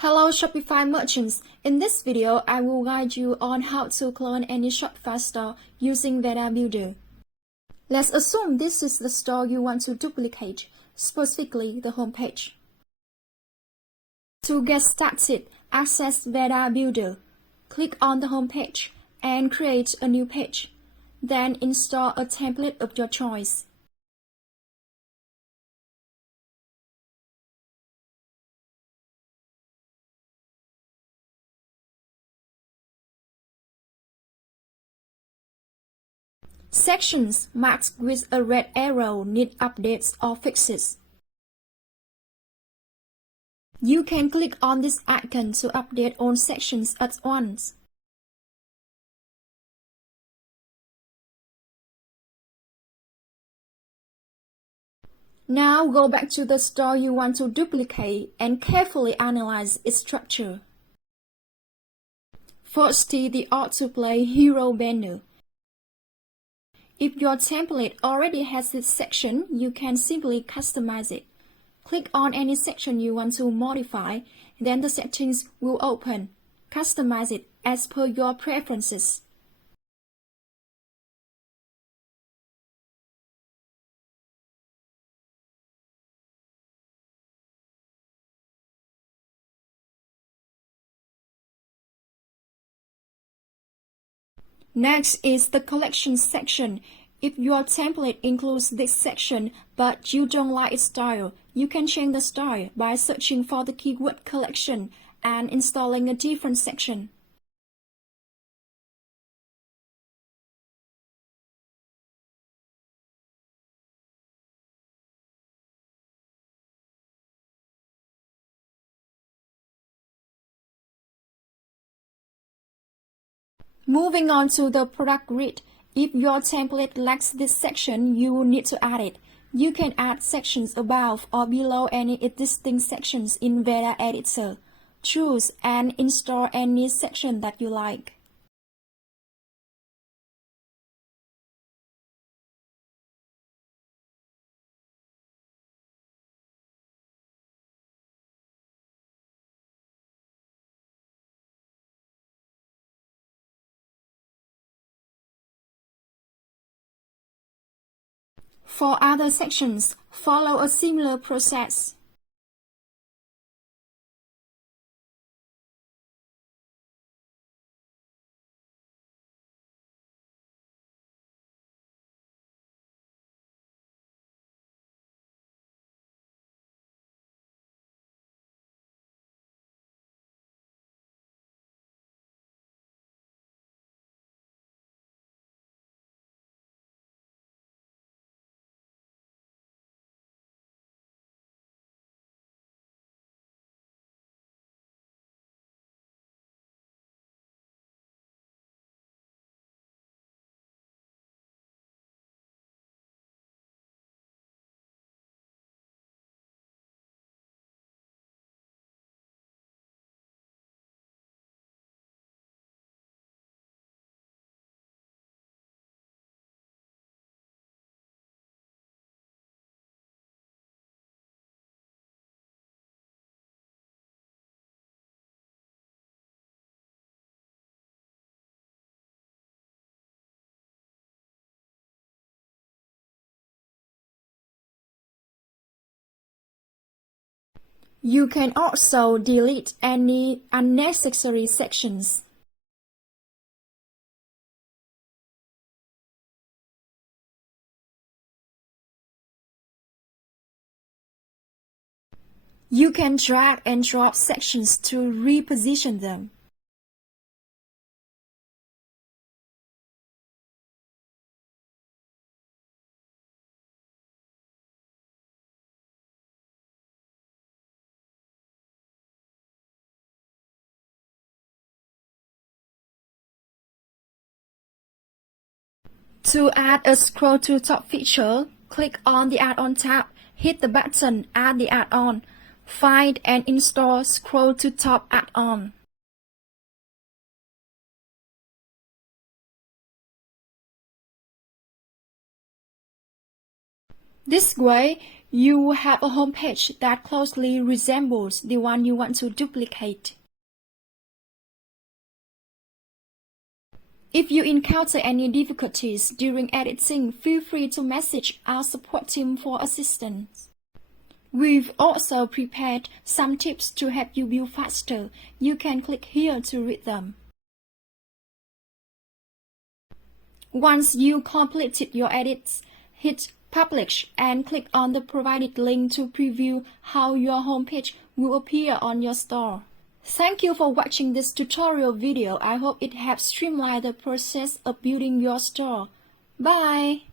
Hello Shopify merchants, in this video I will guide you on how to clone any Shopify store using Veda Builder. Let's assume this is the store you want to duplicate, specifically the homepage. To get started, access Veda Builder. Click on the homepage and create a new page. Then install a template of your choice. Sections marked with a red arrow need updates or fixes. You can click on this icon to update all sections at once. Now go back to the store you want to duplicate and carefully analyze its structure. First, see the Auto-Play Hero banner. If your template already has this section, you can simply customize it. Click on any section you want to modify, then the settings will open. Customize it as per your preferences. Next is the collection section. If your template includes this section but you don't like its style, you can change the style by searching for the keyword collection and installing a different section. Moving on to the product grid. If your template lacks this section, you will need to add it. You can add sections above or below any existing sections in Veda Editor. Choose and install any section that you like. For other sections, follow a similar process. You can also delete any unnecessary sections. You can drag and drop sections to reposition them. To add a scroll to top feature, click on the add-on tab, hit the button Add the add-on, find and install Scroll to Top add-on. This way, you will have a homepage that closely resembles the one you want to duplicate. If you encounter any difficulties during editing, feel free to message our support team for assistance. We've also prepared some tips to help you build faster. You can click here to read them. Once you completed your edits, hit Publish and click on the provided link to preview how your homepage will appear on your store. Thank you for watching this tutorial video. I hope it helps streamline the process of building your store. Bye!